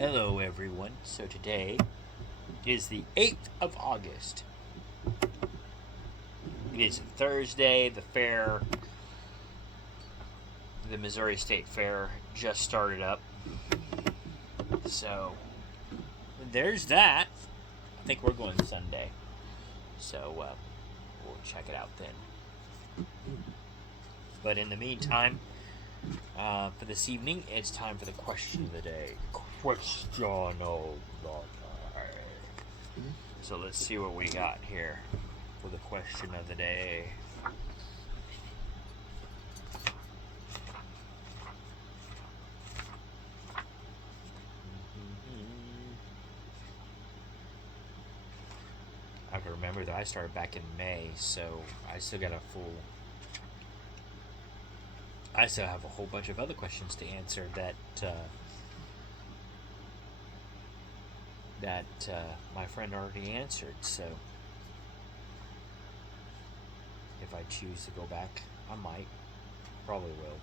Hello, everyone. So today is the 8th of August. It is Thursday. The Missouri State Fair, just started up. So there's that. I think we're going Sunday. So we'll check it out then. But in the meantime, for this evening, it's time for the question of the day. Question of the day. So let's see what we got here for the question of the day. I have to remember that I started back in May, so I still have a whole bunch of other questions to answer that my friend already answered. So if I choose to go back, I might. Probably will.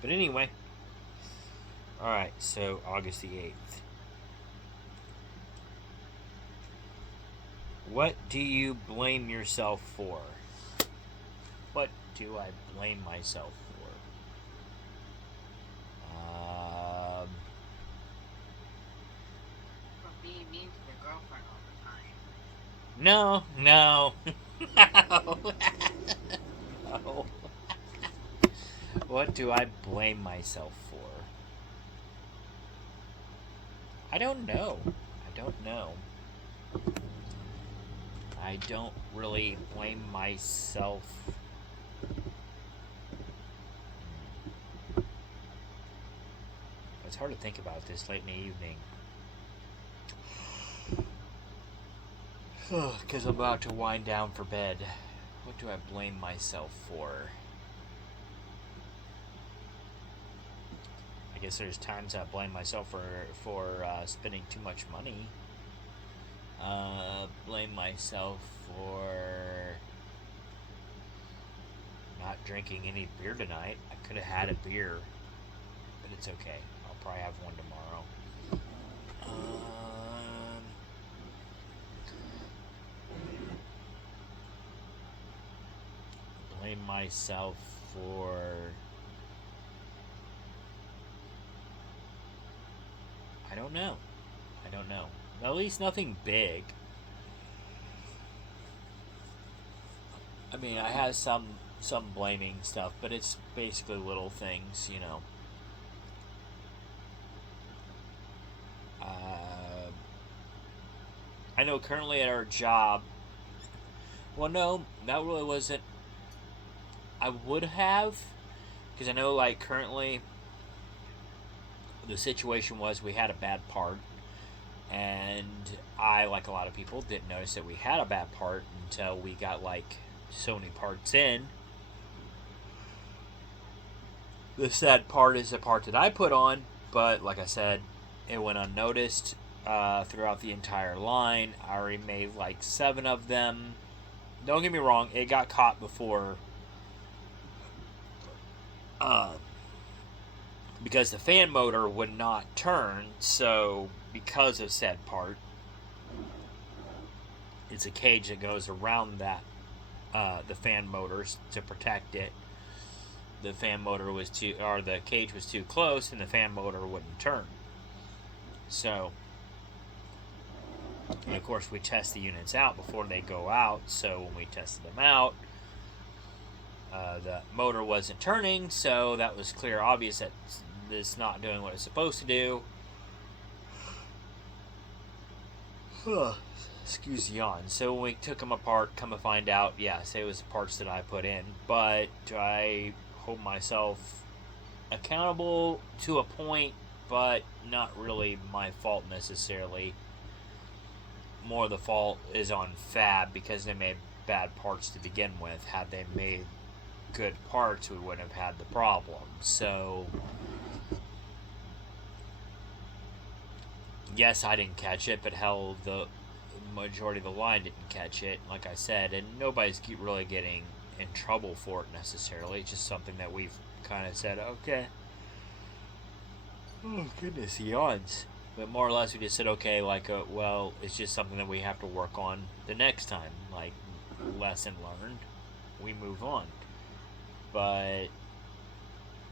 But anyway. Alright, so August the 8th. What do you blame yourself for? What do I blame myself for? For being mean to your girlfriend all the time. No. No. What do I blame myself for? I don't know. I don't really blame myself. It's hard to think about this late in the evening. Because I'm about to wind down for bed. What do I blame myself for? I guess there's times I blame myself for spending too much money. Blame myself for not drinking any beer tonight. I could have had a beer, but it's okay. I'll probably have one tomorrow. Blame myself for I don't know. At least nothing big. I mean, I have some blaming stuff, but it's basically little things, you know. I know currently at our job. Well, no, that really wasn't. I would have, because I know, like, currently the situation was we had a bad part, and I, like a lot of people, didn't notice that we had a bad part until we got like so many parts in. The sad part is the part that I put on, but like I said, it went unnoticed throughout the entire line. I already made like 7 of them. Don't get me wrong, it got caught before because the fan motor would not turn, so because of said part, it's a cage that goes around that the fan motors to protect it. The cage was too close, and the fan motor wouldn't turn. So, and of course, we test the units out before they go out. So when we tested them out, the motor wasn't turning, so that was clear, obvious that it's not doing what it's supposed to do. Excuse the yawn. So when we took them apart, come to find out, yes, it was the parts that I put in. But do I hold myself accountable to a point, but not really my fault necessarily. More of the fault is on Fab because they made bad parts to begin with. Had they made good parts, we wouldn't have had the problem. So, yes, I didn't catch it, but hell, the majority of the line didn't catch it, like I said, and nobody's really getting in trouble for it necessarily. It's just something that we've kind of said, okay, Oh goodness, yawns. But more or less, we just said, okay, like, well, it's just something that we have to work on the next time. Like, lesson learned, we move on. But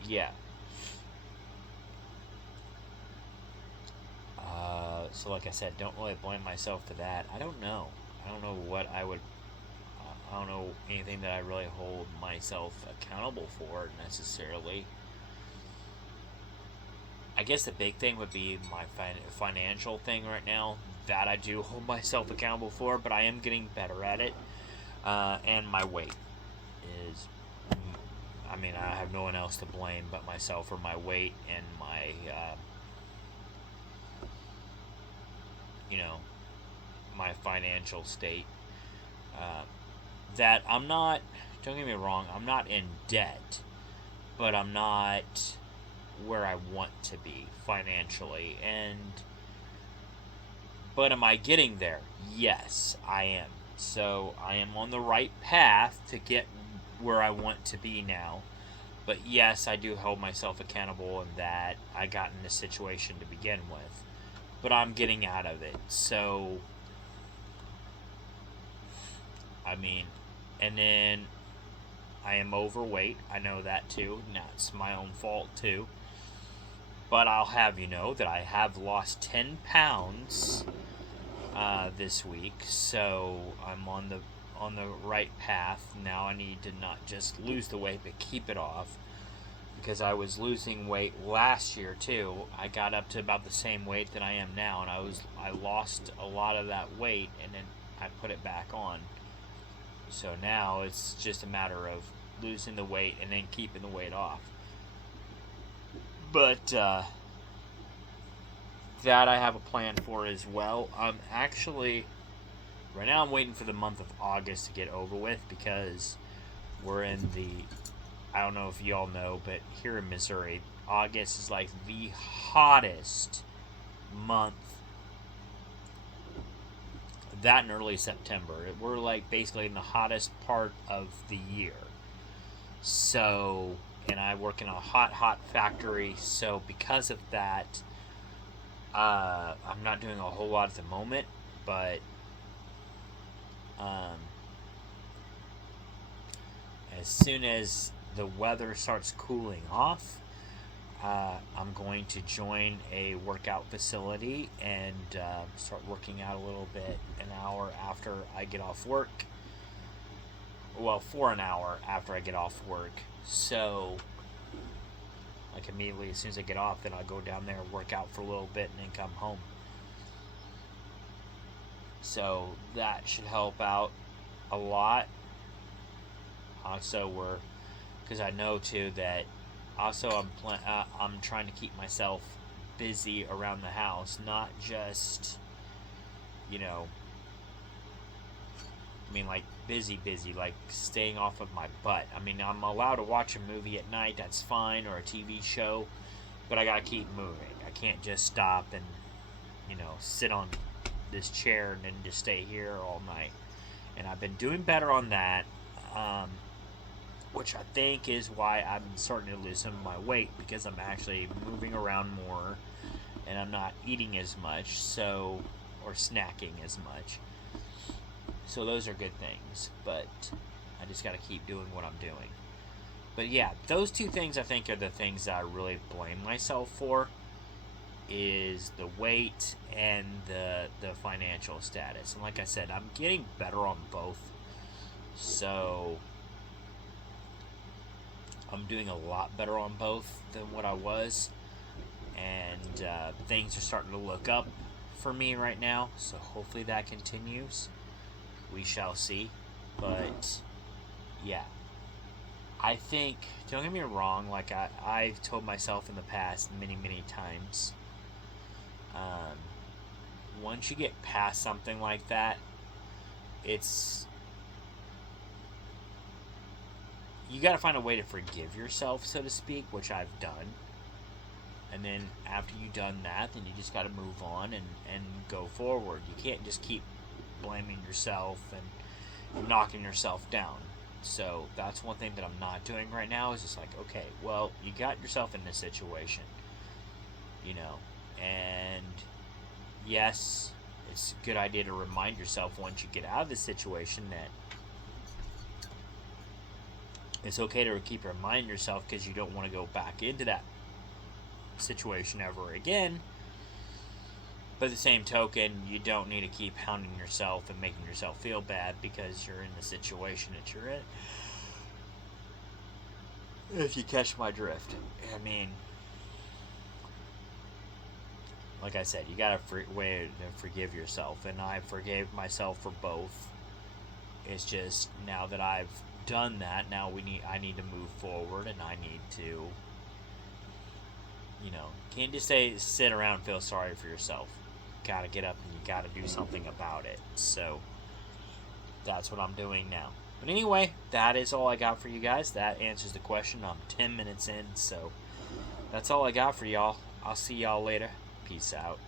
yeah. So like I said, don't really blame myself for that. I don't know. I don't know what I would. I don't know anything that I really hold myself accountable for necessarily. I guess the big thing would be my financial thing right now that I do hold myself accountable for, but I am getting better at it. And my weight is, I mean, I have no one else to blame but myself for my weight and my, you know, my financial state. Uh, that I'm not, don't get me wrong, I'm not in debt, but I'm not where I want to be financially. But am I getting there? Yes, I am. So I am on the right path to get where I want to be now. But yes, I do hold myself accountable in that I got in this situation to begin with. But I'm getting out of it. So, I mean, and then I am overweight. I know that too. That's my own fault too. But I'll have you know that I have lost 10 pounds this week, so I'm on the right path. Now I need to not just lose the weight, but keep it off, because I was losing weight last year too. I got up to about the same weight that I am now, and I lost a lot of that weight, and then I put it back on. So now it's just a matter of losing the weight and then keeping the weight off. But that I have a plan for as well. Actually, right now I'm waiting for the month of August to get over with, because we're in the, I don't know if y'all know, but here in Missouri, August is like the hottest month. That in early September. We're like basically in the hottest part of the year. So, and I work in a hot factory, so because of that, I'm not doing a whole lot at the moment, but um, as soon as the weather starts cooling off, I'm going to join a workout facility and start working out a little bit an hour after I get off work. Well, for an hour after I get off work. So, like immediately as soon as I get off, then I'll go down there, work out for a little bit, and then come home. So that should help out a lot. Also, because I know too that also I'm trying to keep myself busy around the house, not just, you know, I mean, like busy, like staying off of my butt. I mean, I'm allowed to watch a movie at night, that's fine, or a TV show, but I gotta keep moving. I can't just stop and, you know, sit on this chair and then just stay here all night. And I've been doing better on that, which I think is why I'm starting to lose some of my weight, because I'm actually moving around more and I'm not eating as much, so, or snacking as much. So those are good things, but I just got to keep doing what I'm doing. But yeah, those two things I think are the things that I really blame myself for, is the weight and the financial status. And like I said, I'm getting better on both. So I'm doing a lot better on both than what I was. And things are starting to look up for me right now. So hopefully that continues. We shall see. But yeah, I think, don't get me wrong, like I've told myself in the past many times, once you get past something like that, it's, you got to find a way to forgive yourself, so to speak, which I've done. And then after you've done that, then you just got to move on and go forward. You can't just keep blaming yourself and knocking yourself down. So that's one thing that I'm not doing right now, is just like, okay, well, you got yourself in this situation. you know. And yes, it's a good idea to remind yourself once you get out of the situation that it's okay to keep reminding yourself, because you don't want to go back into that situation ever again. But at the same token, you don't need to keep hounding yourself and making yourself feel bad because you're in the situation that you're in. If you catch my drift. I mean, like I said, you got a way to forgive yourself, and I forgave myself for both. It's just now that I've done that, I need to move forward, and I need to, can't just sit around and feel sorry for yourself. You gotta get up and you gotta do something about it. So that's what I'm doing now. But anyway, that is all I got for you guys. That answers the question. I'm 10 minutes in, so that's all I got for y'all. I'll see y'all later. Peace out.